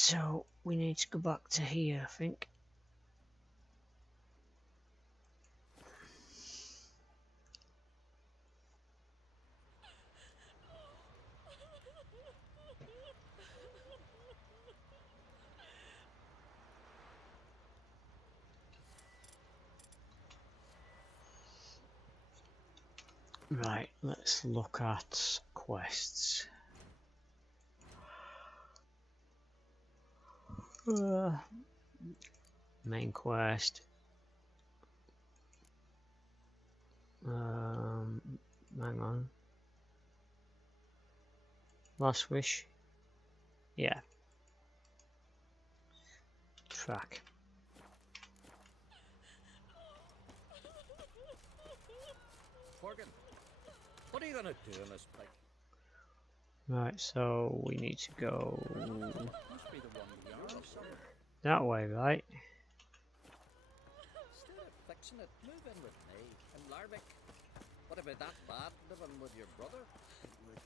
so we need to go back to here, I think. Right, let's look at quests. Main quest. Hang on. Last wish. Yeah. Track. Morgan, what are you gonna do in this place? Right, so we need to go Must be the one we are somewhere. that way, right? Instead of fixing it, move in with me and Larvik. What about that bad living with your brother? It would.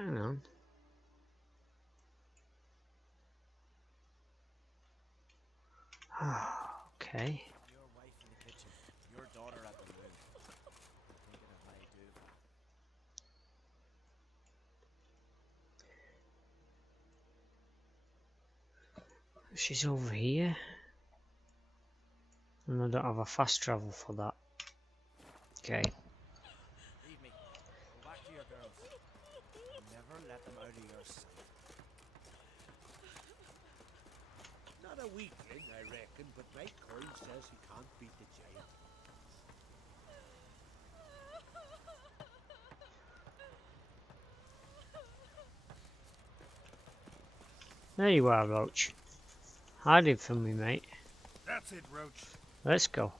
Hang on. Okay. Your wife in the kitchen, your daughter at the loo. Thinking of my do. She's over here. And I don't have a fast travel for that. Okay. Leave me. Go back to your girls. Never let them out of your sight. Not a weakling, I reckon, but Mike Curran says he can't beat the giant. There you are, Roach. Hiding from me, mate. That's it, Roach. Let's go.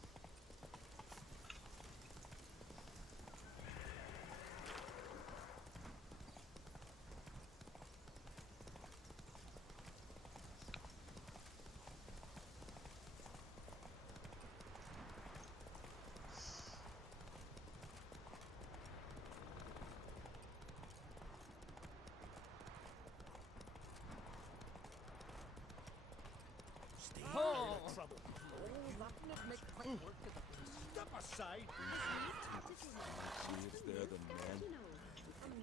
Stay Oh. out of trouble. That would make quick work of the place. Step aside. She's there, the man.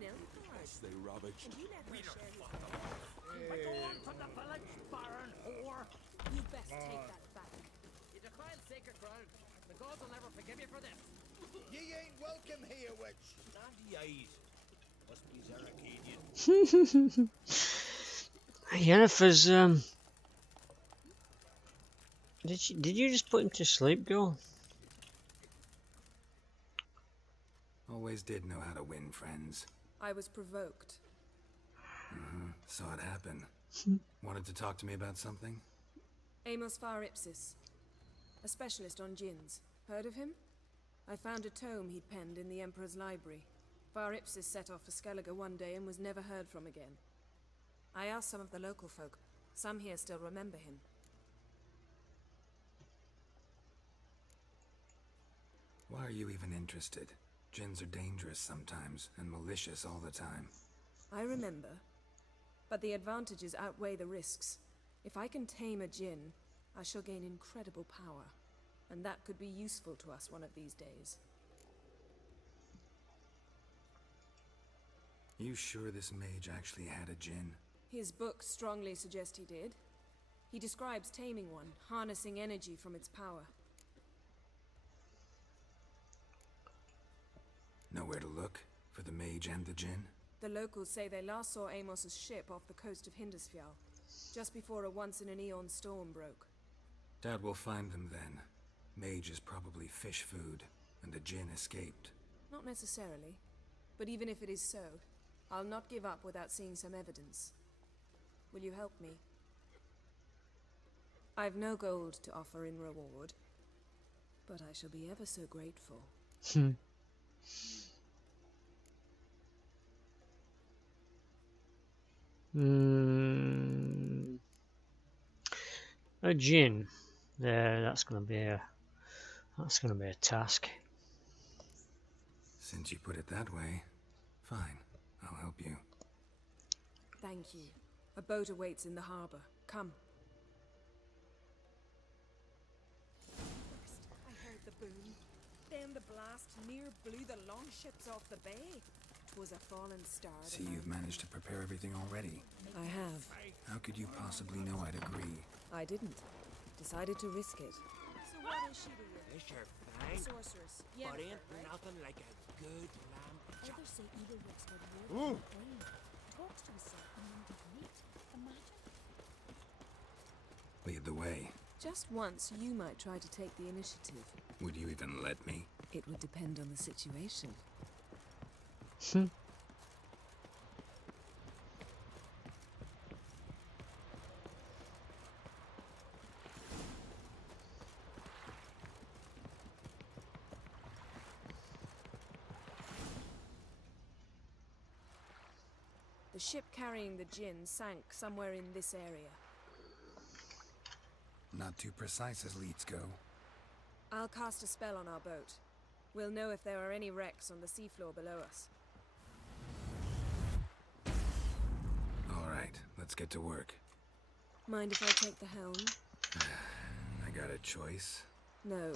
Yes, they ravaged. Go on to the village, Baron whore. You best take that back. You defiled sacred ground. The gods will never forgive you for this. Ye ain't welcome here, witch. Nandy eyes. Must be Zaracadian. Yennefer's did you just put him to sleep, girl? Always did know how to win friends. I was provoked. Saw it happen. Wanted to talk to me about something? Amos Far Ipsis, a specialist on djinns. Heard of him? I found a tome he'd penned in the Emperor's library. Far Ipsis set off for Skellige one day and was never heard from again. I asked some of the local folk. Some here still remember him. Why are you even interested? Djinns are dangerous sometimes, and malicious all the time. I remember. But the advantages outweigh the risks. If I can tame a djinn, I shall gain incredible power. And that could be useful to us one of these days. You sure this mage actually had a djinn? His books strongly suggest he did. He describes taming one, harnessing energy from its power. Nowhere to look for the mage and the djinn? The locals say they last saw Amos's ship off the coast of Hindisfjall, just before a once-in-an-eon storm broke. Doubt we'll find them then. Mage is probably fish food, and the djinn escaped. Not necessarily. But even if it is so, I'll not give up without seeing some evidence. Will you help me? I've no gold to offer in reward, but I shall be ever so grateful. A djinn. There, that's gonna be a task. Since you put it that way, fine. I'll help you. Thank you. A boat awaits in the harbor. Come. First, I heard the boom. Then the blast near blew the longships off the bay. 'Twas a fallen star. that See, you've managed to prepare everything already. I have. How could you possibly know I'd agree? I didn't. Decided to risk it. So what is she to you? This your fine, Sorceress. but Yennefer, ain't right? nothing like a good lamb chop. Others say Eva Wexford more than brain. Talks to herself and then did meat. Imagine. Lead the way. Just once, you might try to take the initiative. Would you even let me? It would depend on the situation. The ship carrying the Jinn sank somewhere in this area. Not too precise as leads go. I'll cast a spell on our boat. We'll know if there are any wrecks on the seafloor below us. All right, let's get to work. Mind if I take the helm? I got a choice. No.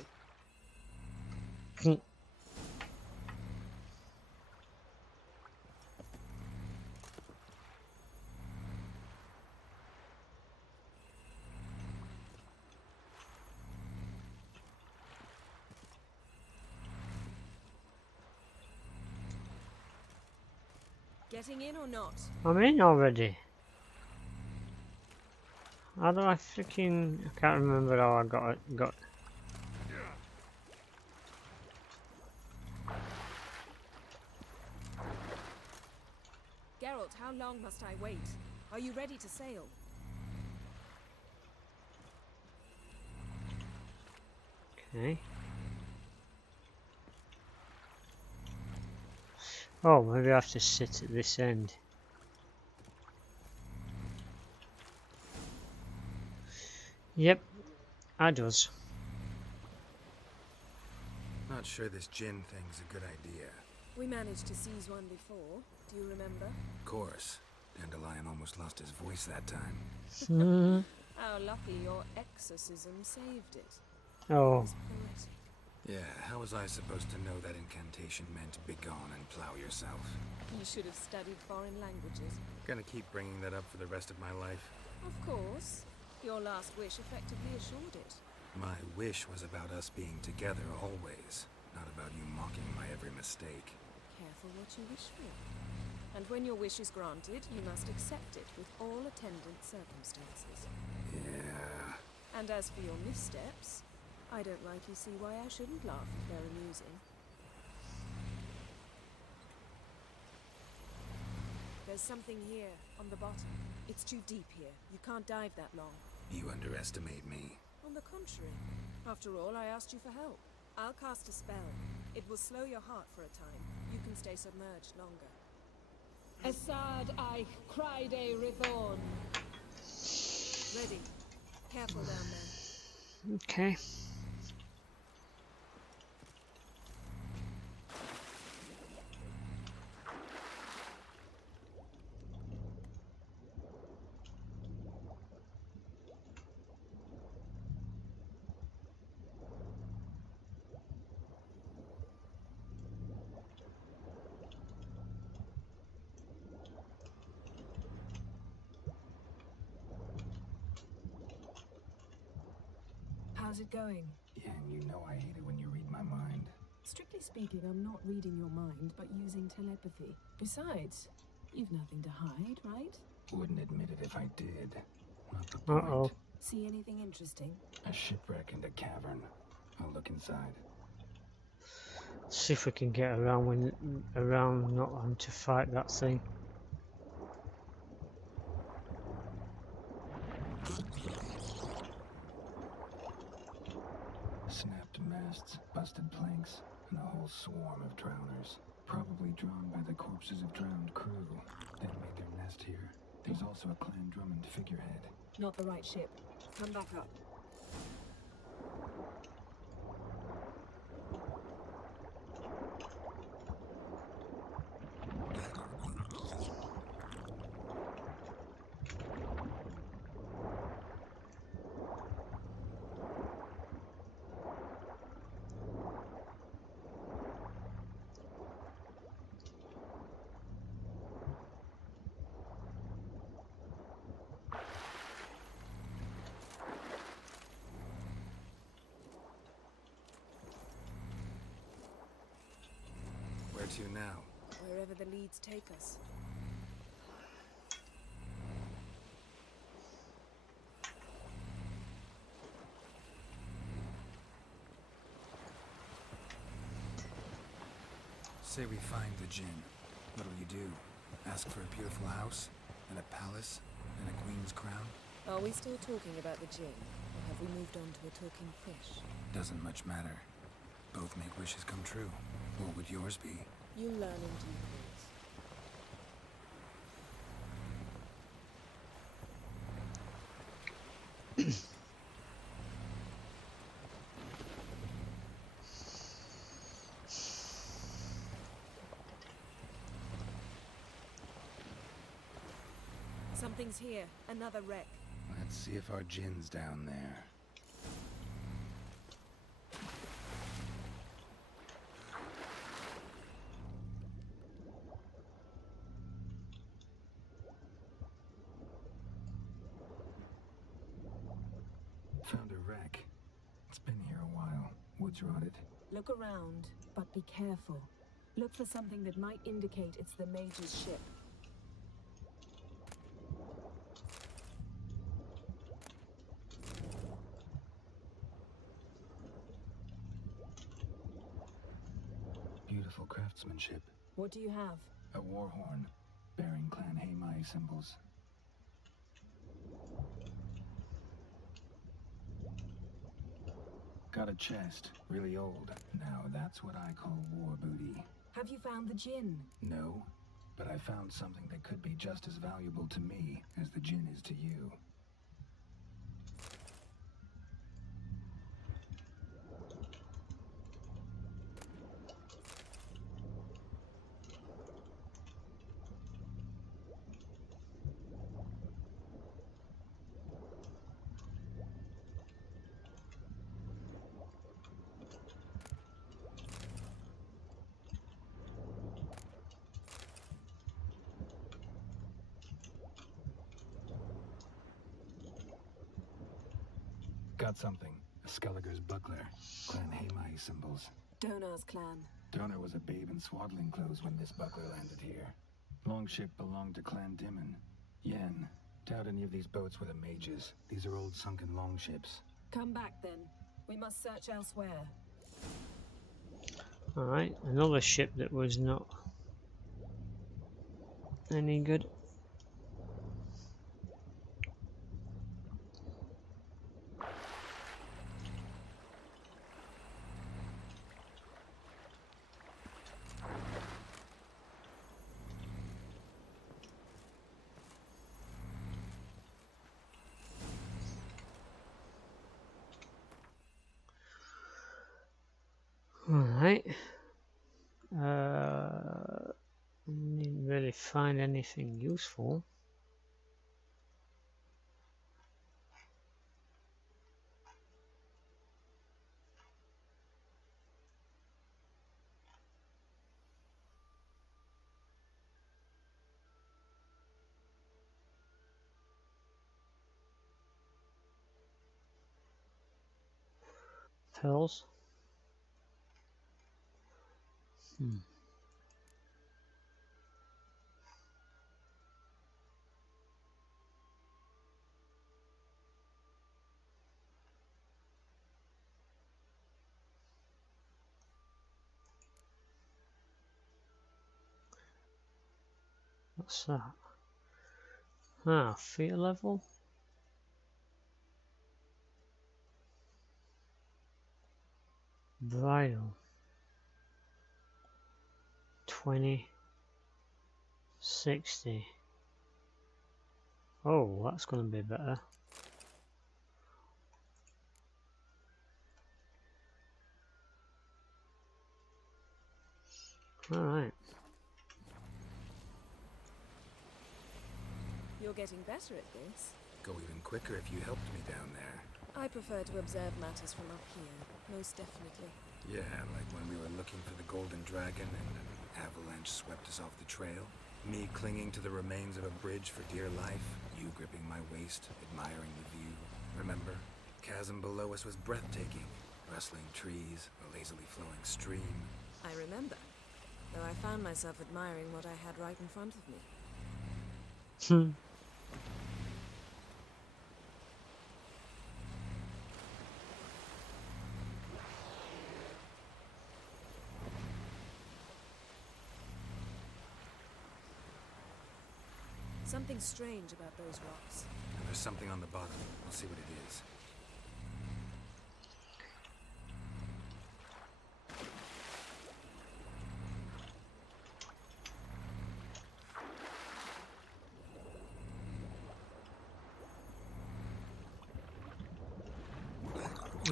Getting in or not? I'm in already. How do I freaking... I can't remember how I got it. Geralt, how long must I wait? Are you ready to sail? Okay. Oh, maybe I have to sit at this end. Yep, I does. Not sure this Jinn thing's a good idea. We managed to seize one before. Do you remember? Of course. Dandelion almost lost his voice that time. How lucky your exorcism saved it. Oh, It's poetic. Yeah, how was I supposed to know that incantation meant begone and plow yourself? You should have studied foreign languages. Gonna keep bringing that up for the rest of my life. Of course. Your last wish effectively assured it. My wish was about us being together always, not about you mocking my every mistake. Careful what you wish for. And when your wish is granted, you must accept it with all attendant circumstances. Yeah. And as for your missteps, I don't rightly see why I shouldn't laugh if they're amusing. There's something here, on the bottom. It's too deep here. You can't dive that long. You underestimate me. On the contrary. After all, I asked you for help. I'll cast a spell. It will slow your heart for a time. You can stay submerged longer. Assad I Cryde Rithorn. Ready. Careful down there. okay. How's it going? Yeah, and you know I hate it when you read my mind. Strictly speaking, I'm not reading your mind, but using telepathy. Besides, you've nothing to hide, right? Wouldn't admit it if I did. Not the point. Uh-oh. See anything interesting? A shipwreck and a cavern. I'll look inside. See if we can get around not having to fight that thing. Snapped masts, busted planks, and a whole swarm of drowners. Probably drawn by the corpses of drowned crew. They made their nest here. There's also a Clan Drummond figurehead. Not the right ship. Come back up. to now? Wherever the leads take us. Say we find the Jinn. What'll you do? Ask for a beautiful house? And a palace? And a queen's crown? Are we still talking about the Jinn? Or have we moved on to a talking fish? Doesn't much matter. Both make wishes come true. What would yours be? You'll learn in due course. Something's here. Another wreck. Let's see if our Jinn's down there. Found a wreck. It's been here a while. Wood's rotted. Look around, but be careful. Look for something that might indicate it's the Mage's ship. Beautiful craftsmanship. What do you have? A war horn, bearing Clan Haemai symbols. Got a chest, really old. Now that's what I call war booty. Have you found the Jinn? No, but I found something that could be just as valuable to me as the Jinn is to you. Got something. A Skellige's buckler. Clan Haemai symbols. Donar's clan. Donar was a babe in swaddling clothes when this buckler landed here. Longship belonged to Clan Dimon. Yen. Doubt any of these boats were the mages. These are old sunken longships. Come back then. We must search elsewhere. Alright, another ship that was not any good. Alright. Didn't really find anything useful. Pearls. What's that? Ah, fear level. Bridle. 20. 60. Oh, that's going to be better. Alright. You're getting better at this. Go even quicker if you helped me down there. I prefer to observe matters from up here, most definitely. Yeah, like when we were looking for the Golden Dragon and an avalanche swept us off the trail. Me clinging to the remains of a bridge for dear life. You gripping my waist, admiring the view. Remember? Chasm below us was breathtaking. Rustling trees, a lazily flowing stream. I remember. though I found myself admiring what I had right in front of me. Hmm. Something strange about those rocks. And there's something on the bottom. I'll see what it is.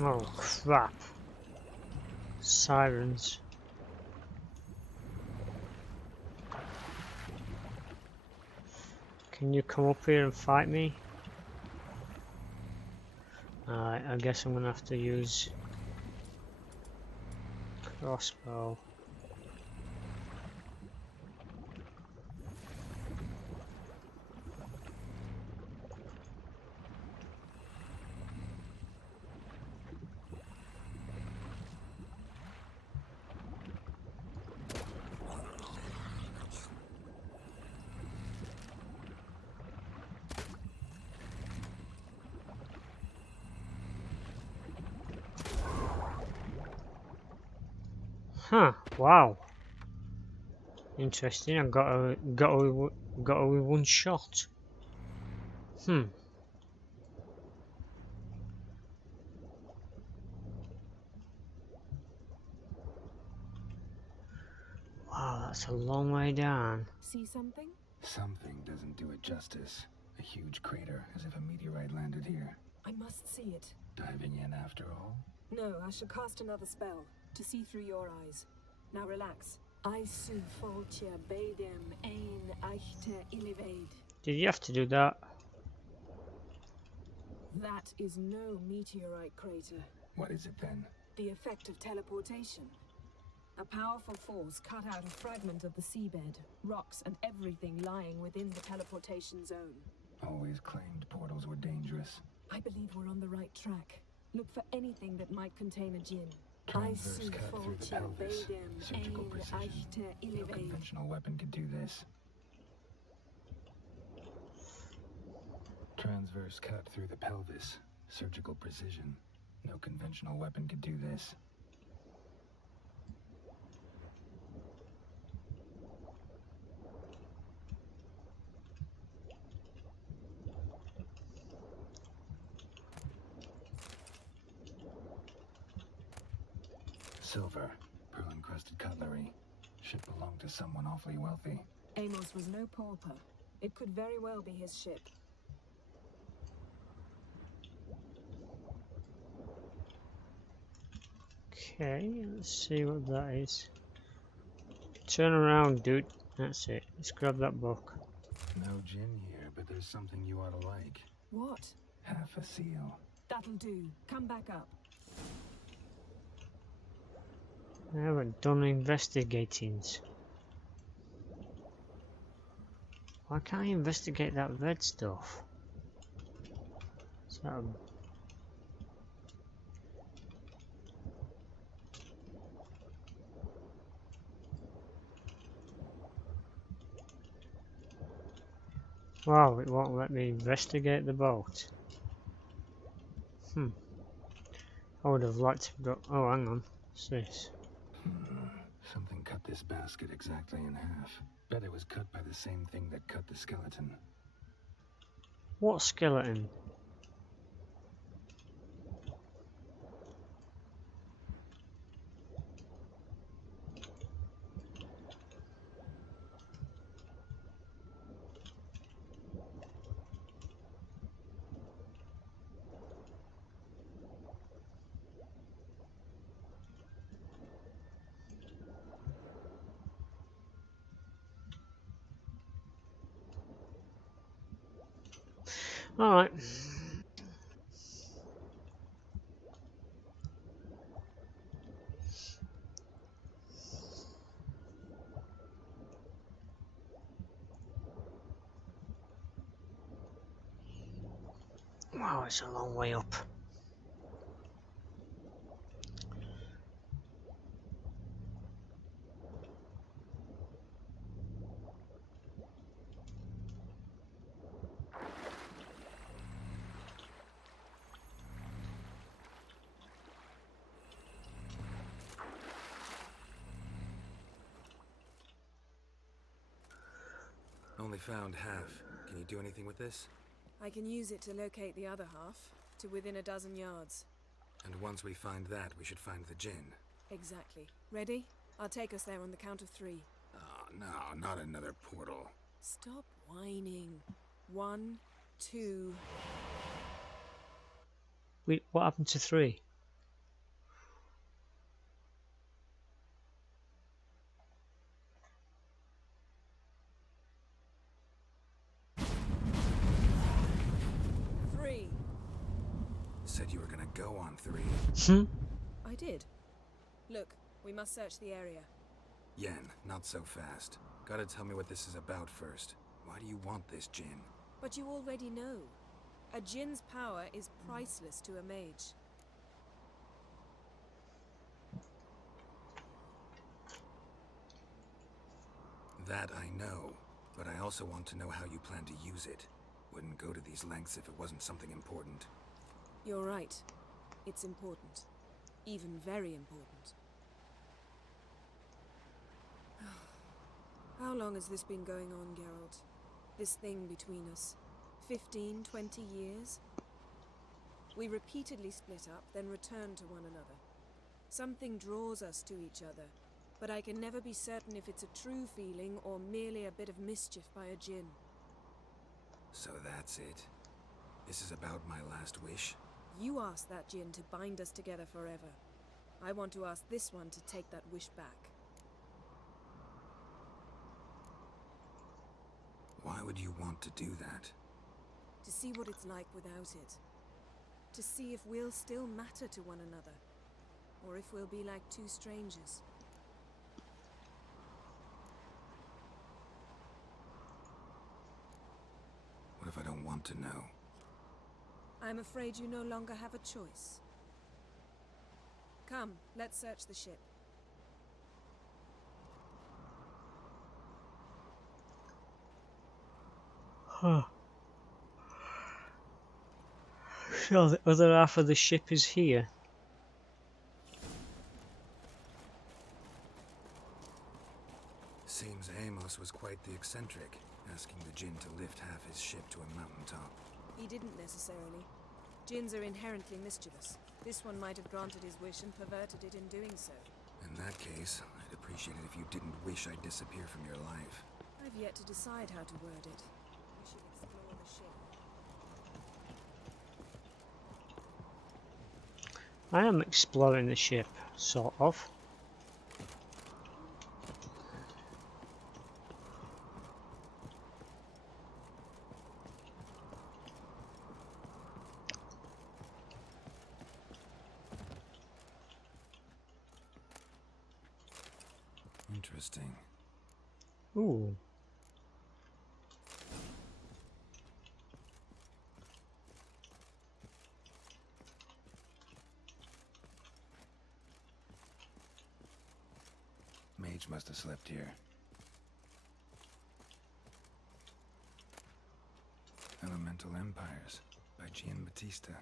Oh crap. Sirens. Can you come up here and fight me? Alright, I guess I'm gonna have to use crossbow. Huh, wow. Interesting, I got away with one shot. Hmm. Wow, that's a long way down. See something? Something doesn't do it justice. A huge crater, as if a meteorite landed here. I must see it. Diving in after all? No, I shall cast another spell to see through your eyes. Now relax. I su foltia bedem ein eichte illivaid. Did you have to do that? That is no meteorite crater. What is it then? The effect of teleportation. A powerful force cut out a fragment of the seabed, rocks and everything lying within the teleportation zone. Always claimed portals were dangerous. I believe we're on the right track. Look for anything that might contain a djinn. Transverse cut through the pelvis. Surgical precision. No conventional weapon could do this. Transverse cut through the pelvis. Surgical precision. No conventional weapon could do this. Silver, pearl-encrusted cutlery. Ship belonged to someone awfully wealthy. Amos was no pauper. It could very well be his ship. Okay, let's see what that is. Turn around, dude. That's it. Let's grab that book. No gin here, but there's something you ought to like. What? Half a seal. That'll do. Come back up. I haven't done investigatings. Why can't I investigate that red stuff? Is that a... Wow, it won't let me investigate the boat. I would have liked to go... Oh, hang on. What's this? Something cut this basket exactly in half. Bet it was cut by the same thing that cut the skeleton. What skeleton? Alright. Wow, it's a long way up. only found half. Can you do anything with this? I can use it to locate the other half, to within a dozen yards. And once we find that, we should find the Jinn. Exactly. Ready? I'll take us there on the count of 3. Oh, no, not another portal. Stop whining. 1, 2... Wait, what happened to 3? Said you were gonna go on 3. I did. Look, we must search the area. Yen, not so fast. Gotta tell me what this is about first. Why do you want this Jinn? But you already know. A Jinn's power is priceless to a mage. That I know, but I also want to know how you plan to use it. Wouldn't go to these lengths if it wasn't something important. You're right. It's important. Even very important. How long has this been going on, Geralt? This thing between us? 15, 20 years? We repeatedly split up, then returned to one another. Something draws us to each other, but I can never be certain if it's a true feeling or merely a bit of mischief by a Jinn. So that's it. This is about my last wish? You asked that Jinn to bind us together forever. I want to ask this one to take that wish back. Why would you want to do that? To see what it's like without it. To see if we'll still matter to one another. Or if we'll be like two strangers. What if I don't want to know? I'm afraid you no longer have a choice. Come, let's search the ship. Huh. So the other half of the ship is here. Seems Amos was quite the eccentric, asking the Jinn to lift half his ship to a mountaintop. He didn't necessarily. Jinns are inherently mischievous. This one might have granted his wish and perverted it in doing so. In that case, I'd appreciate it if you didn't wish I'd disappear from your life. I've yet to decide how to word it. We should explore the ship. I am exploring the ship, sort of. Interesting. Ooh. Mage must have slept here. Elemental Empires by Giambattista.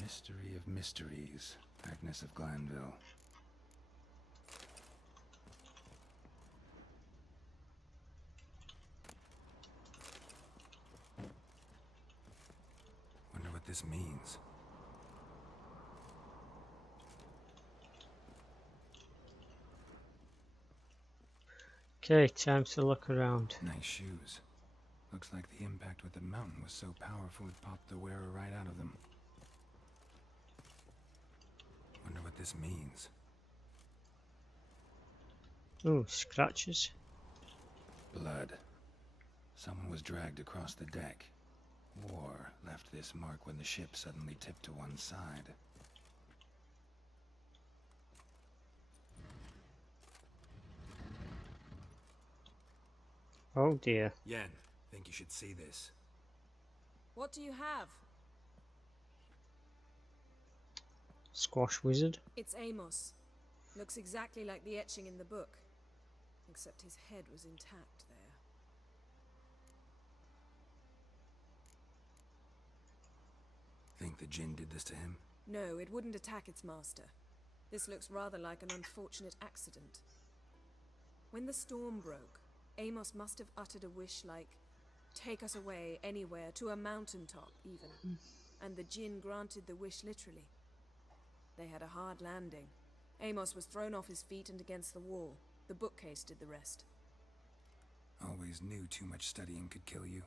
Mystery of Mysteries, Agnes of Glanville. Wonder what this means. Okay, time to look around. Nice shoes. Looks like the impact with the mountain was so powerful it popped the wearer right out of them. Wonder what this means. Ooh, scratches. Blood. Someone was dragged across the deck. War left this mark when the ship suddenly tipped to one side. Oh dear. Yen, think you should see this. What do you have? Squash wizard. It's Amos. Looks exactly like the etching in the book. Except his head was intact there. Think the Jinn did this to him? No, it wouldn't attack its master. This looks rather like an unfortunate accident. When the storm broke, Amos must have uttered a wish like, "Take us away, anywhere, to a mountaintop, even." And the Jinn granted the wish literally. They had a hard landing. Amos was thrown off his feet and against the wall. The bookcase did the rest. Always knew too much studying could kill you.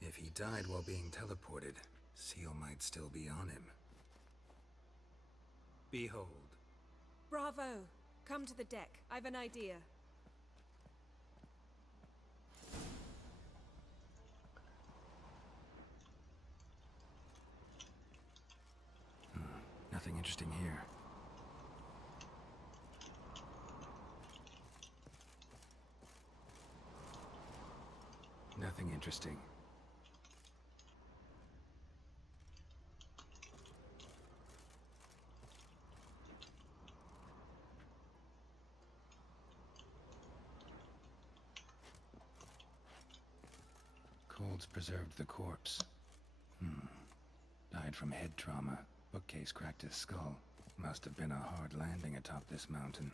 If he died while being teleported, Seal might still be on him. Behold. Bravo! Come to the deck. I've an idea. Nothing interesting here. Nothing interesting. Cold's preserved the corpse. Died from head trauma. Bookcase cracked his skull. Must have been a hard landing atop this mountain.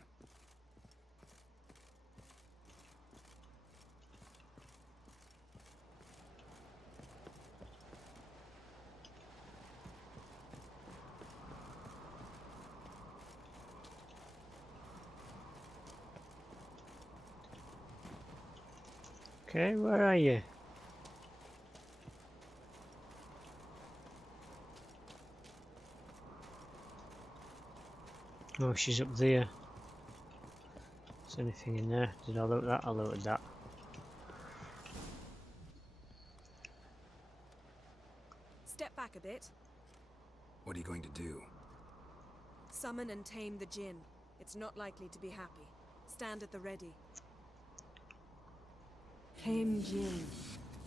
Okay, where are you? Oh, she's up there. Is there anything in there? Did I loot that? I looted that. Step back a bit. What are you going to do? Summon and tame the Jinn. It's not likely to be happy. Stand at the ready. Came Jinn,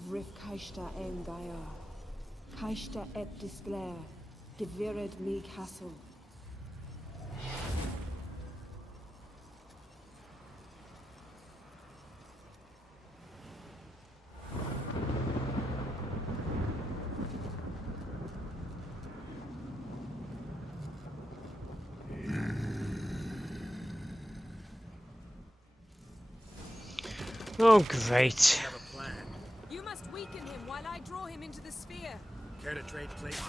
Rif Kaishta en Gaia, Kaishta et Disglair, Devirid me Castle. Oh, great. Have a plan. You must weaken him while I draw him into the sphere. Care to trade places?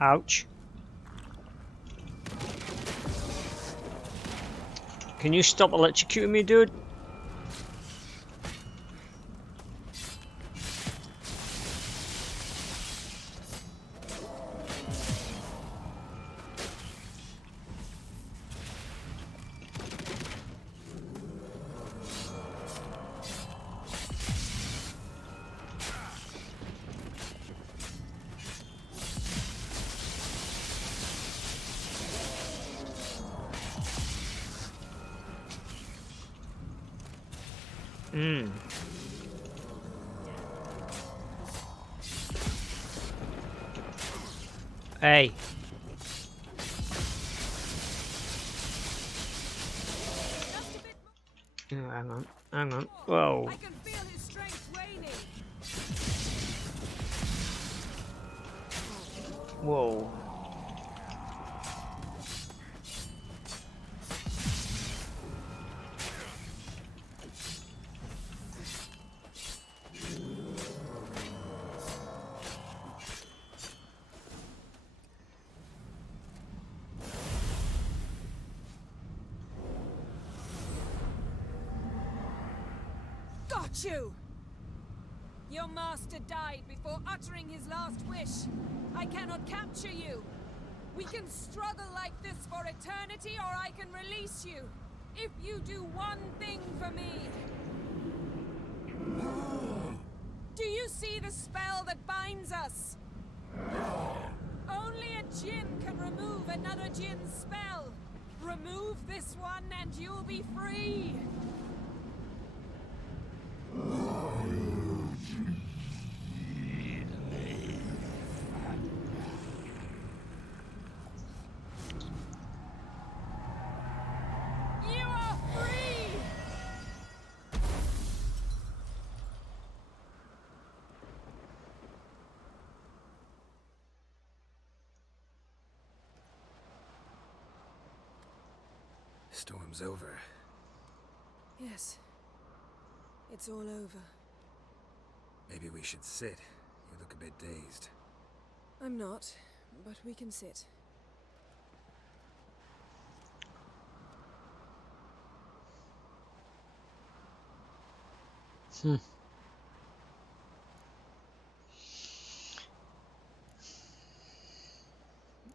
Ouch. Can you stop electrocuting me, dude? Hey. Oh, hang on, hang on. Whoa. I can feel his strength waning. Whoa. Got you! Your master died before uttering his last wish. I cannot capture you. We can struggle like this for eternity, or I can release you. If you do one thing for me. Do you see the spell that binds us? Only a Jinn can remove another Jinn's spell. Remove this one and you'll be free. You are free! storm's over. Yes. It's all over. Maybe we should sit. You look a bit dazed. I'm not, but we can sit.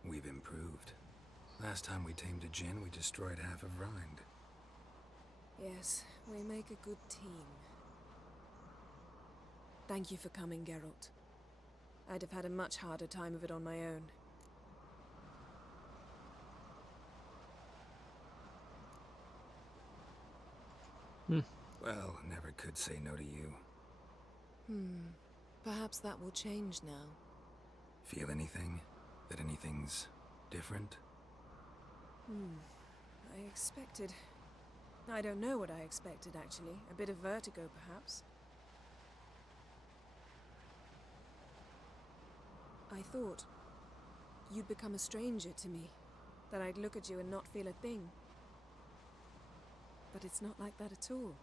We've improved. Last time we tamed a djinn, we destroyed half of Rind. Yes, we make a good team. Thank you for coming, Geralt. I'd have had a much harder time of it on my own. Well, never could say no to you. Perhaps that will change now. Feel anything? That anything's different? I expected... I don't know what I expected, actually. A bit of vertigo, perhaps. I thought you'd become a stranger to me, that I'd look at you and not feel a thing. But it's not like that at all.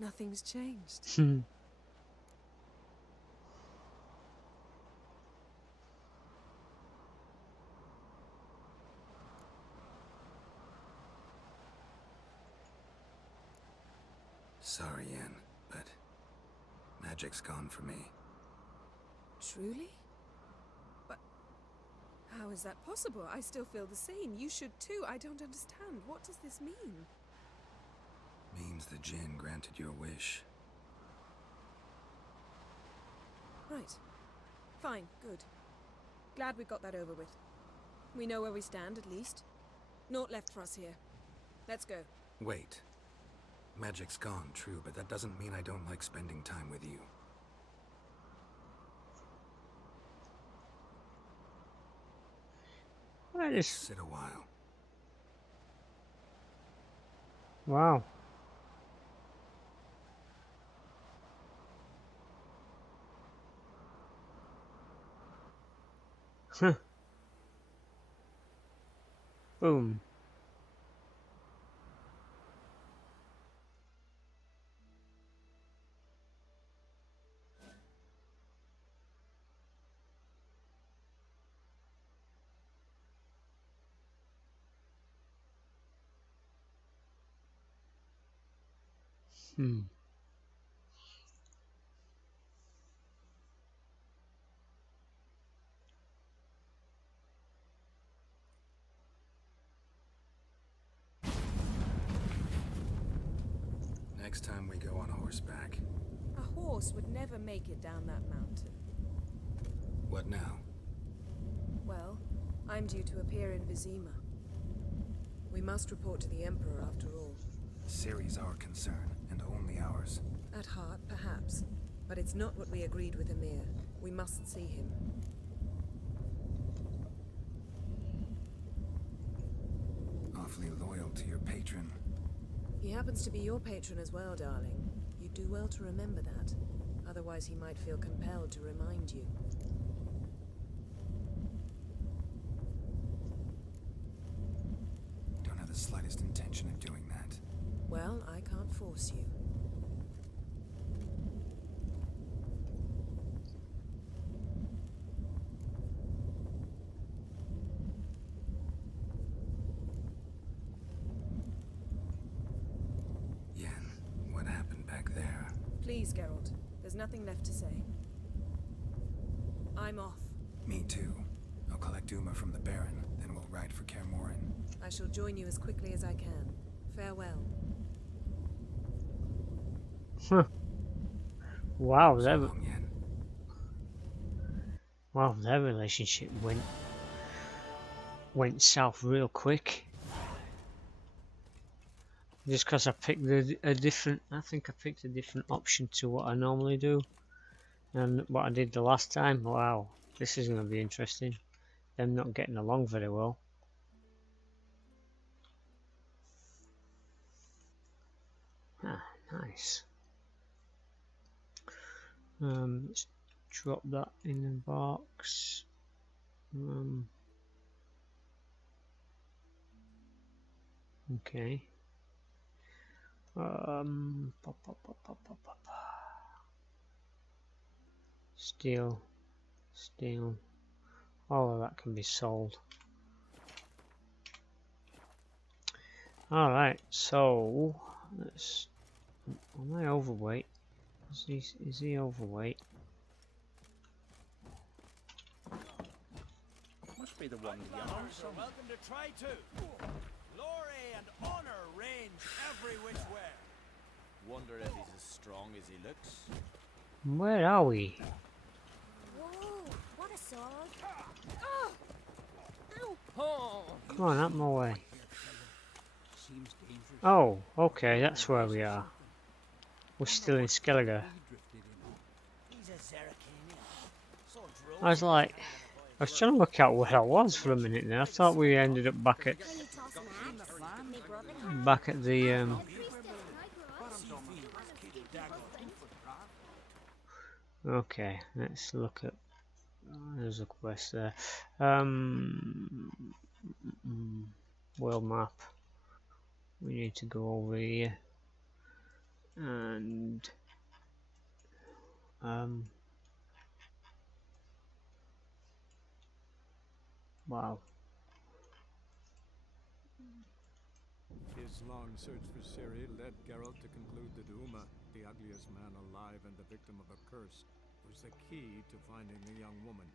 Nothing's changed. Sorry, Yen, but magic's gone for me. Truly? But how is that possible? I still feel the same. You should too. I don't understand. What does this mean? Means the djinn granted your wish. Right. Fine. Good. Glad we got that over with. We know where we stand, at least. Naught left for us here. Let's go. Wait. Magic's gone, true, but that doesn't mean I don't like spending time with you. What is... Sit a while. Wow. Huh. Boom. Next time we go on horseback. A horse would never make it down that mountain. What now? Well, I'm due to appear in Vizima. We must report to the Emperor after all. Ciri's our concern, and only ours. At heart, perhaps. But it's not what we agreed with Emir. We must see him. Awfully loyal to your patron. He happens to be your patron as well, darling. You'd do well to remember that. Otherwise he might feel compelled to remind you. Don't have the slightest intention of doing that. Well, I can't force you. Yen, what happened back there? Please, Geralt. There's nothing left to say. I'm off. Me too. I'll collect Uma from the Baron, then we'll ride for Kaer Morhen. I shall join you as quickly as I can. Farewell. Huh. Wow, So long, Yen. wow, their relationship went south real quick. Just because I picked a different, I think I picked a different option to what I normally do, and what I did the last time. Wow, this is going to be interesting. Them not getting along very well. Ah, nice. Let's drop that in the box. Okay. Pop, pop, pop, pop, pop, pop. Steel, steel. All of that can be sold. All right. So let's. Am I overweight? Is he overweight? Must be the one yours. You're welcome to try too. Glory and honor reigns every which way. Wonder if he's as strong as he looks. Where are we? Whoa, what a sword. Come on, up my way. Oh, okay, that's where we are. We're still in Skellige. He's a Zerrikanian. So I was like, I was trying to work out where I was for a minute there. I thought we ended up back at Can you toss an axe? Me brother the Okay, let's look at. There's a quest there. World map. We need to go over here and wow. His long search for Ciri led Geralt to conclude that Uma, the ugliest man alive and the victim of a curse, was the key to finding the young woman.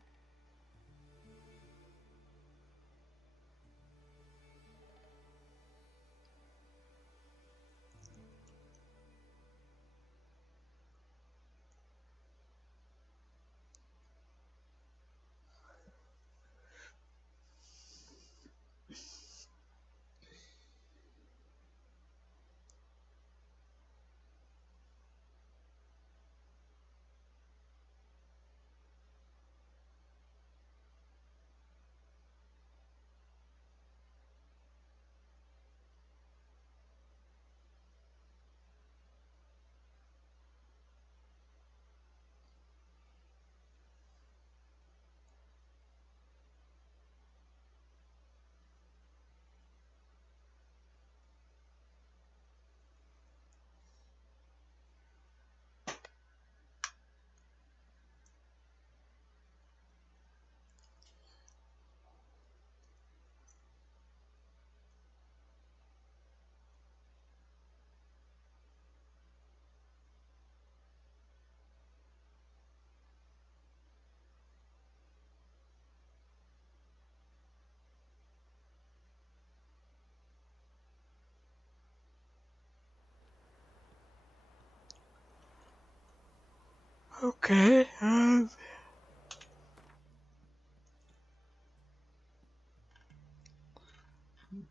Okay.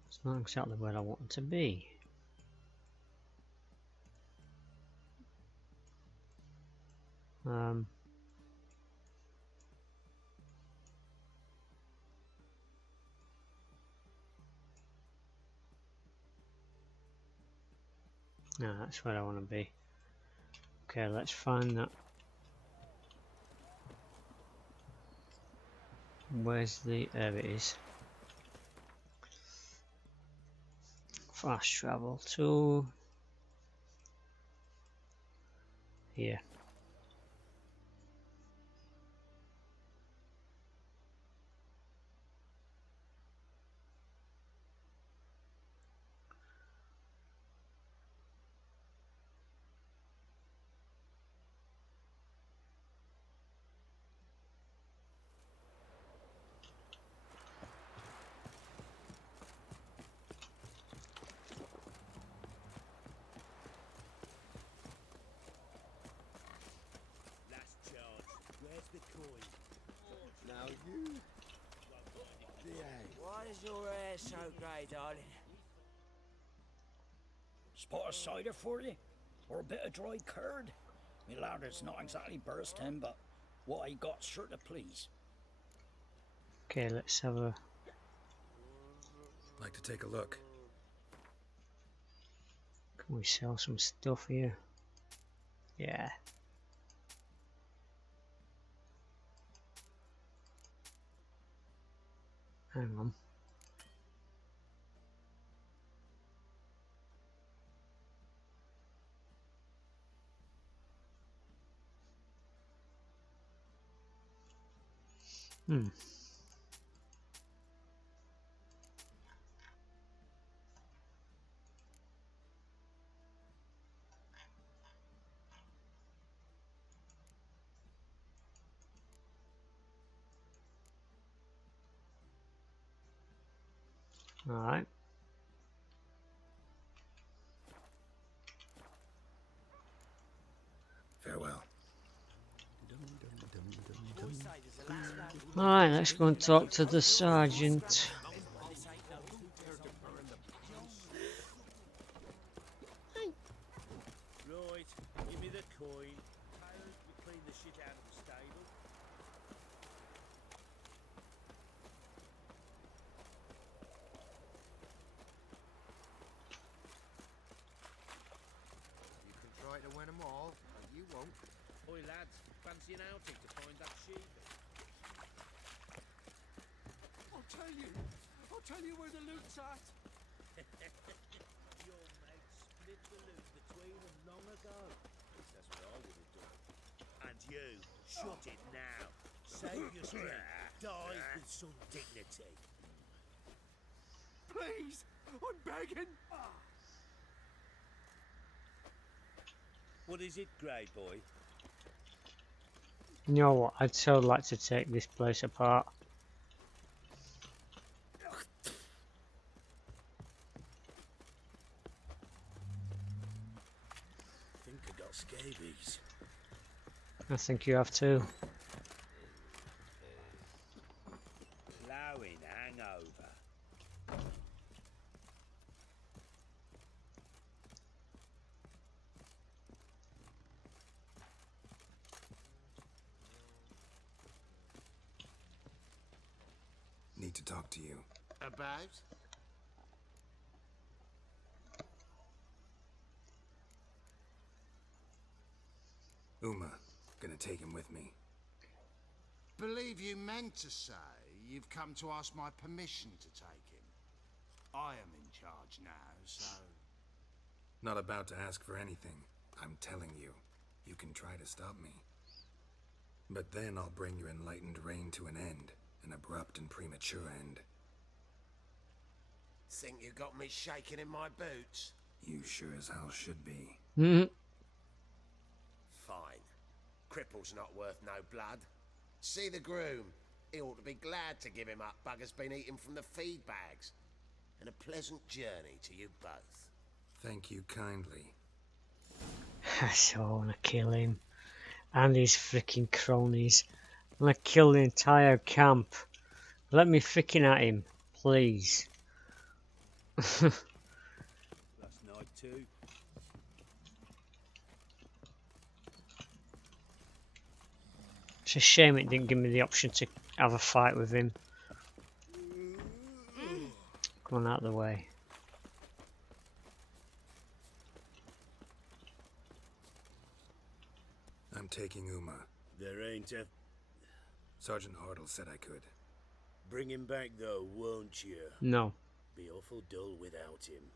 It's not exactly where I want to be. No, that's where I want to be. Okay, let's find that. Where's the... there it is. Fast travel to... here. Last charge. Where's the coin? Now you. What is your hair so grey, darling? Spot of cider for you? Or a bit of dry curd? Me lad, it's not exactly bursting, but what I got's sure to please. Okay, let's have a... Like to take a look. Can we sell some stuff here? Yeah. Hang on. Hmm. All right. Farewell. All right. Let's go and talk to the sergeant. Right, give me the coin. Tyler, you clean the shit out of the stable. You can try to win them all, but you won't. Oi lads, fancy an outing to find that sheep? I'll tell you where the loot's at. Your mate split the loot between them long ago. At least that's what I would have done. And you, shut it now. Save your strength. Die with some dignity. Please, I'm begging. What is it, Grey Boy? You know what? I'd so like to take this place apart. I think I got scabies. I think you have too. Ploughing hangover. Need to talk to you. About? Uma, gonna take him with me. Believe you meant to say you've come to ask my permission to take him. I am in charge now, so... Not about to ask for anything. I'm telling you, you can try to stop me. But then I'll bring your enlightened reign to an end. An abrupt and premature end. Think you got me shaking in my boots? You sure as hell should be. Mm-hmm. Fine. Cripple's not worth no blood. See the groom. He ought to be glad to give him up. Bugger's been eating from the feed bags. And a pleasant journey to you both. Thank you kindly. So I want to kill him and his freaking cronies. I'm gonna kill the entire camp. Let me freaking at him, please. Last night too. It's a shame it didn't give me the option to have a fight with him. Come on out of the way. I'm taking Uma. There ain't a... Sergeant Hartle said I could. Bring him back though, won't you? No. Be awful dull without him.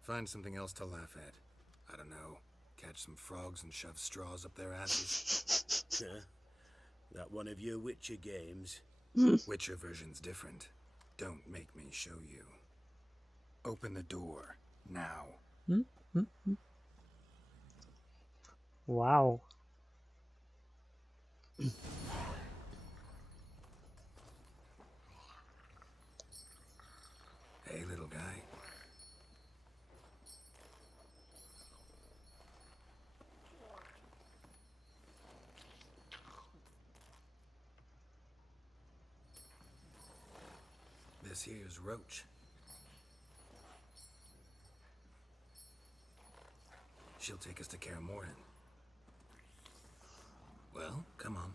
Find something else to laugh at. I don't know. Catch some frogs and shove straws up their asses. Huh? That one of your Witcher games? Witcher version's different. Don't make me show you. Open the door. Now. Wow. Hey, little guy. This here's Roach. She'll take us to Kaer Morhen. Well, come on.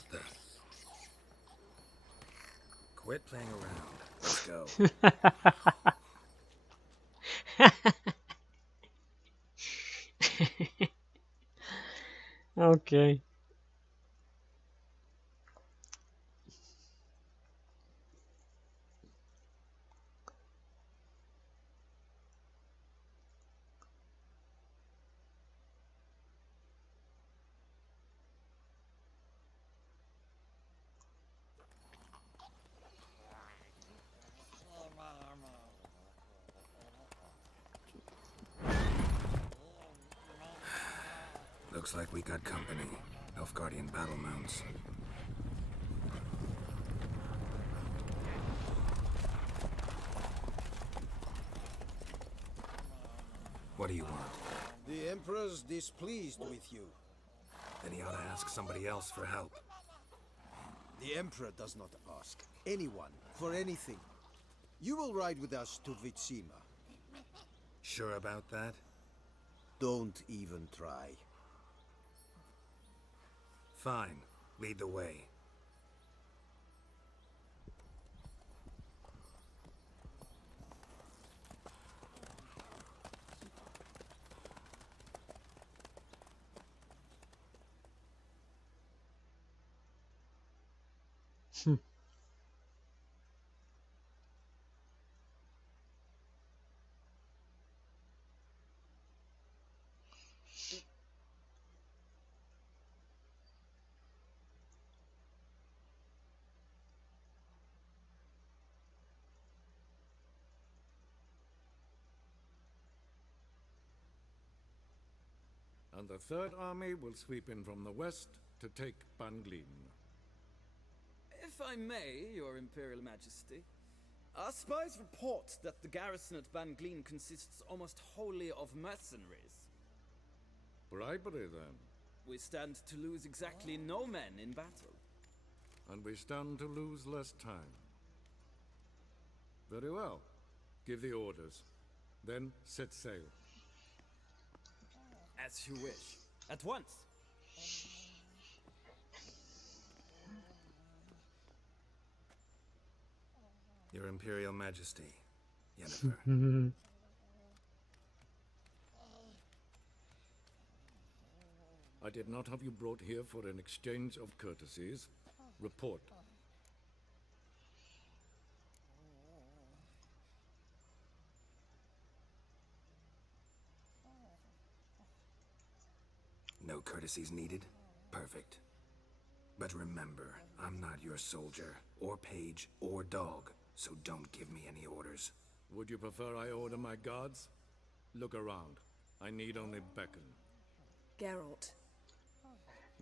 What the? Quit playing around. Let's go. Okay. Looks like we got company. Nilfgaardian battle mounts. What do you want? The Emperor's displeased with you. Then he ought to ask somebody else for help. The Emperor does not ask anyone for anything. You will ride with us to Vitsima. Sure about that? Don't even try. Fine. Lead the way. And the Third Army will sweep in from the west to take Banglin. If I may, Your Imperial Majesty, our spies report that the garrison at Banglin consists almost wholly of mercenaries. Bribery, then. We stand to lose exactly no men in battle. And we stand to lose less time. Very well. Give the orders. Then set sail. As you wish. At once. Your Imperial Majesty, Yennefer. I did not have you brought here for an exchange of courtesies. Report. No courtesies needed? Perfect. But remember, I'm not your soldier, or page, or dog, so don't give me any orders. Would you prefer I order my guards? Look around. I need only beckon. Geralt.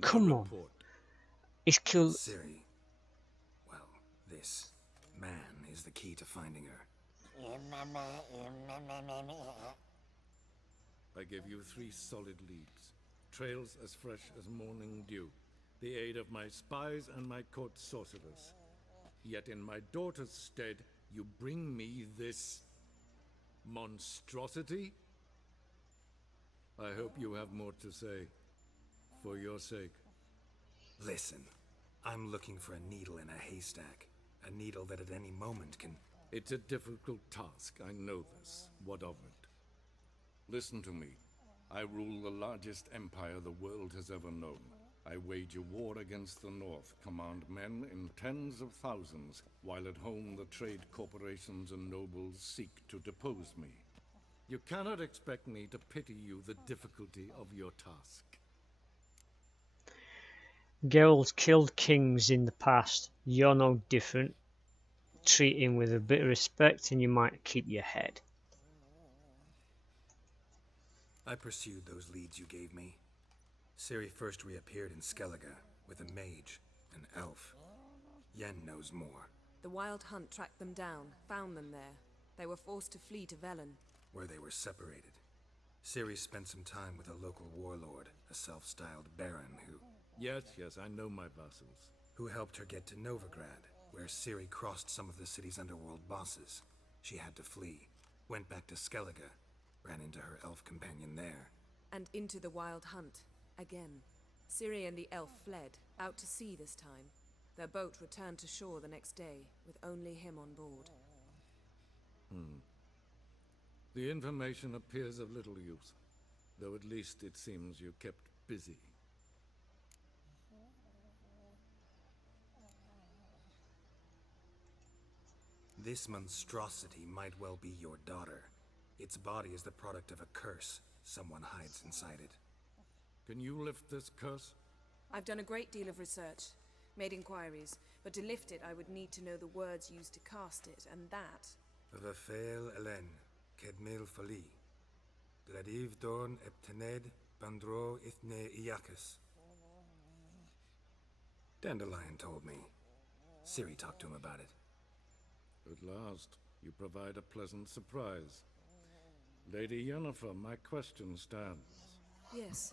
Come on. He's killed. Ciri. Well, this man is the key to finding her. I give you 3 solid leads. Trails as fresh as morning dew. The aid of my spies and my court sorcerers. Yet in my daughter's stead, you bring me this monstrosity? I hope you have more to say. For your sake. Listen, I'm looking for a needle in a haystack. A needle that at any moment can... It's a difficult task, I know this. What of it? Listen to me. I rule the largest empire the world has ever known. I wage a war against the North, command men in tens of thousands, while at home the trade corporations and nobles seek to depose me. You cannot expect me to pity you the difficulty of your task. Geralt killed kings in the past. You're no different. Treat him with a bit of respect and you might keep your head. I pursued those leads you gave me. Ciri first reappeared in Skellige with a mage, an elf. Yen knows more. The Wild Hunt tracked them down, found them there. They were forced to flee to Velen. Where they were separated. Ciri spent some time with a local warlord, a self-styled baron who... Yes, I know my vassals. Who helped her get to Novigrad, where Ciri crossed some of the city's underworld bosses. She had to flee, went back to Skellige, ran into her elf companion there. And into the Wild Hunt, again. Ciri and the elf fled, out to sea this time. Their boat returned to shore the next day, with only him on board. The information appears of little use, though at least it seems you kept busy. This monstrosity might well be your daughter. Its body is the product of a curse. Someone hides inside it. Can you lift this curse? I've done a great deal of research, made inquiries, but to lift it I would need to know the words used to cast it, and that... Vafel Elen, Kedmil Fali. Gladiv Dorn Eptened Bandro Ithne Iacus. Dandelion told me. Ciri talked to him about it. At last, you provide a pleasant surprise. Lady Yennefer, my question stands. Yes.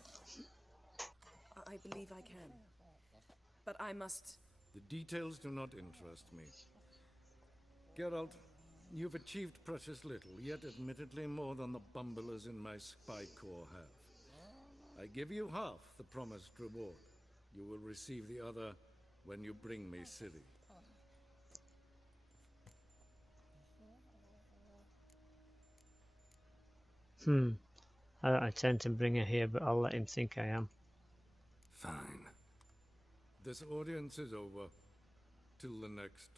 I believe I can. But I must... The details do not interest me. Geralt, you've achieved precious little, yet admittedly more than the bumblers in my spy corps have. I give you half the promised reward. You will receive the other when you bring me Ciri. I tend to bring her here, but I'll let him think I am. Fine. This audience is over. Till the next.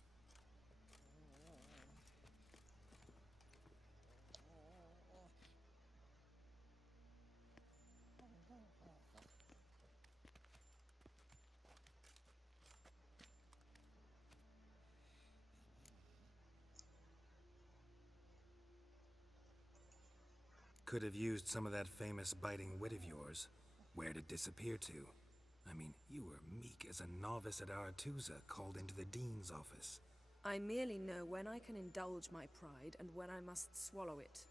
Could have used some of that famous biting wit of yours. Where'd it disappear to? I mean, you were meek as a novice at Aretusa, called into the Dean's office. I merely know when I can indulge my pride and when I must swallow it.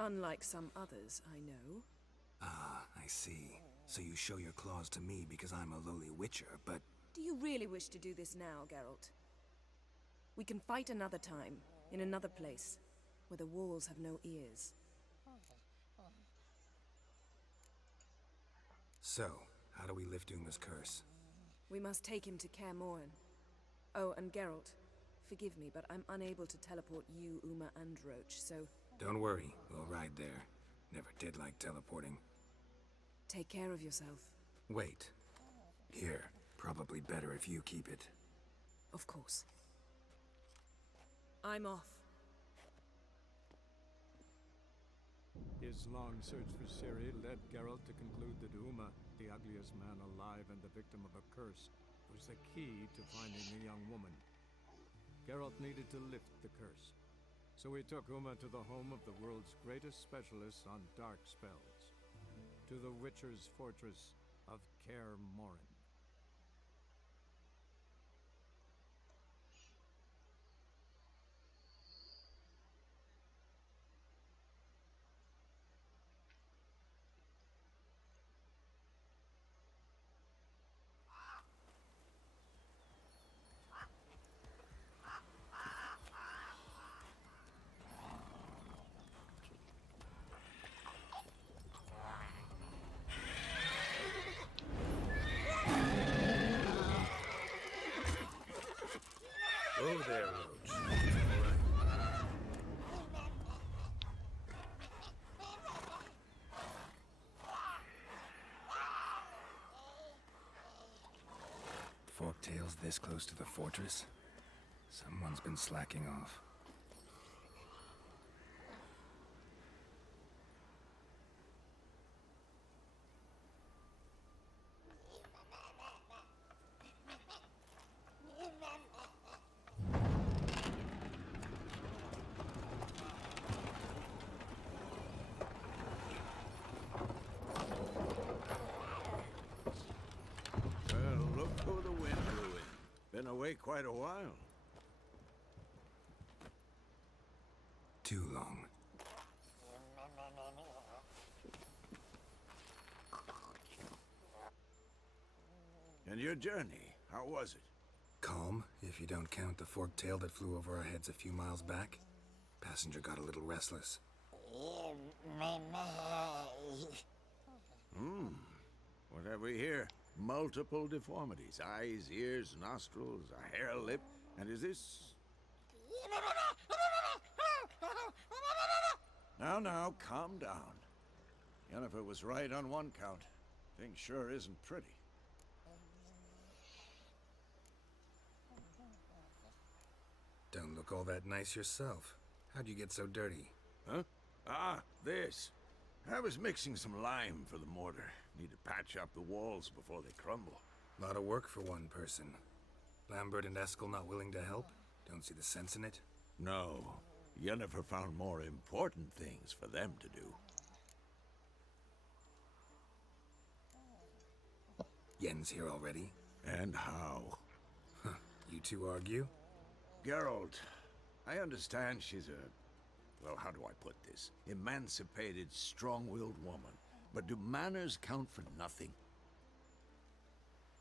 Unlike some others, I know. Ah, I see. So you show your claws to me because I'm a lowly witcher, but... Do you really wish to do this now, Geralt? We can fight another time, in another place, where the walls have no ears. So, how do we lift Uma's curse? We must take him to Kaer Morhen. Oh, and Geralt, forgive me, but I'm unable to teleport you, Uma, and Roach, so... Don't worry, we'll ride there. Never did like teleporting. Take care of yourself. Wait. Here, probably better if you keep it. Of course. I'm off. His long search for Ciri led Geralt to conclude that Uma, the ugliest man alive and the victim of a curse, was the key to finding the young woman. Geralt needed to lift the curse, so he took Uma to the home of the world's greatest specialist on dark spells, to the Witcher's fortress of Kaer Morhen. Oh there, Roach. All right. Forktail's this close to the fortress? Someone's been slacking off. Well, look who the wind blew in. Been away quite a while. Too long. And your journey, how was it? Calm, if you don't count the forktail that flew over our heads a few miles back. Passenger got a little restless. What have we here? Multiple deformities. Eyes, ears, nostrils, a hair lip. And is this... Now, calm down. Yennefer was right on one count. Thing sure isn't pretty. Don't look all that nice yourself. How'd you get so dirty? Huh? Ah, this. I was mixing some lime for the mortar. Need to patch up the walls before they crumble. Lot of work for one person. Lambert and Eskel not willing to help? Don't see the sense in it? No. Yennefer found more important things for them to do. Yen's here already? And how? Huh. You two argue? Geralt, I understand she's a... well, how do I put this? Emancipated, strong-willed woman. But do manners count for nothing?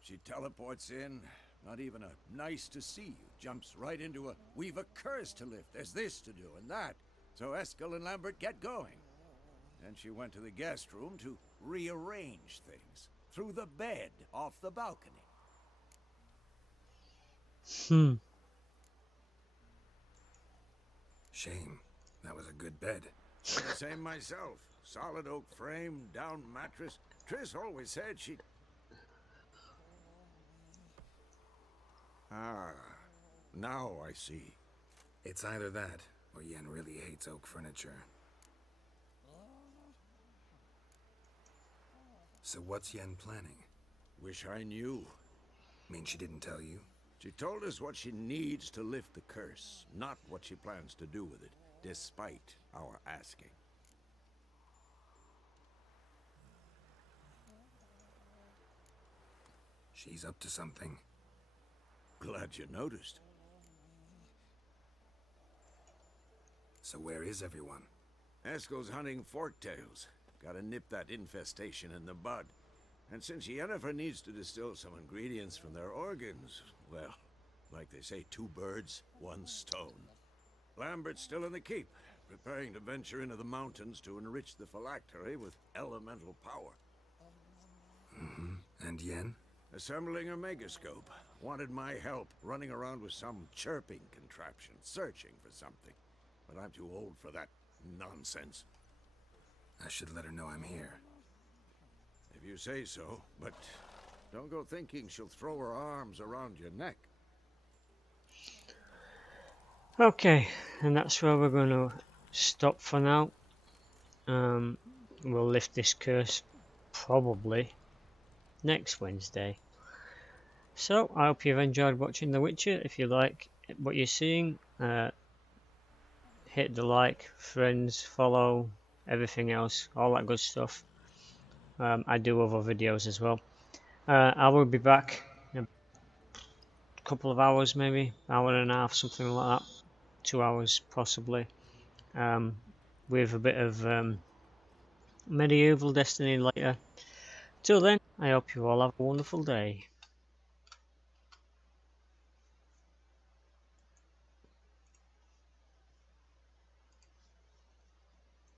She teleports in, not even a nice to see you. Jumps right into a, we've a curse to lift, there's this to do and that. So Eskel and Lambert get going. Then she went to the guest room to rearrange things. Through the bed, off the balcony. Shame. That was a good bed. The same myself. Solid oak frame, down mattress. Triss always said she... Ah, now I see. It's either that, or Yen really hates oak furniture. So what's Yen planning? Wish I knew. Mean she didn't tell you? She told us what she needs to lift the curse, not what she plans to do with it, despite our asking. She's up to something. Glad you noticed. So where is everyone? Eskel's hunting forktails. Gotta nip that infestation in the bud. And since Yennefer needs to distill some ingredients from their organs, well, like they say, 2 birds, 1 stone. Lambert's still in the keep, preparing to venture into the mountains to enrich the phylactery with elemental power. And Yen? Assembling a megascope. Wanted my help running around with some chirping contraption, searching for something. But I'm too old for that nonsense. I should let her know I'm here. If you say so, but don't go thinking she'll throw her arms around your neck. Okay, and that's where we're going to stop for now. We'll lift this curse probably next Wednesday. So I hope you've enjoyed watching The Witcher. If you like what you're seeing, hit the like, friends, follow, everything else, all that good stuff. I do other videos as well. I will be back in a couple of hours, maybe hour and a half, something like that, 2 hours possibly, with a bit of medieval Destiny later. Till then, I hope you all have a wonderful day.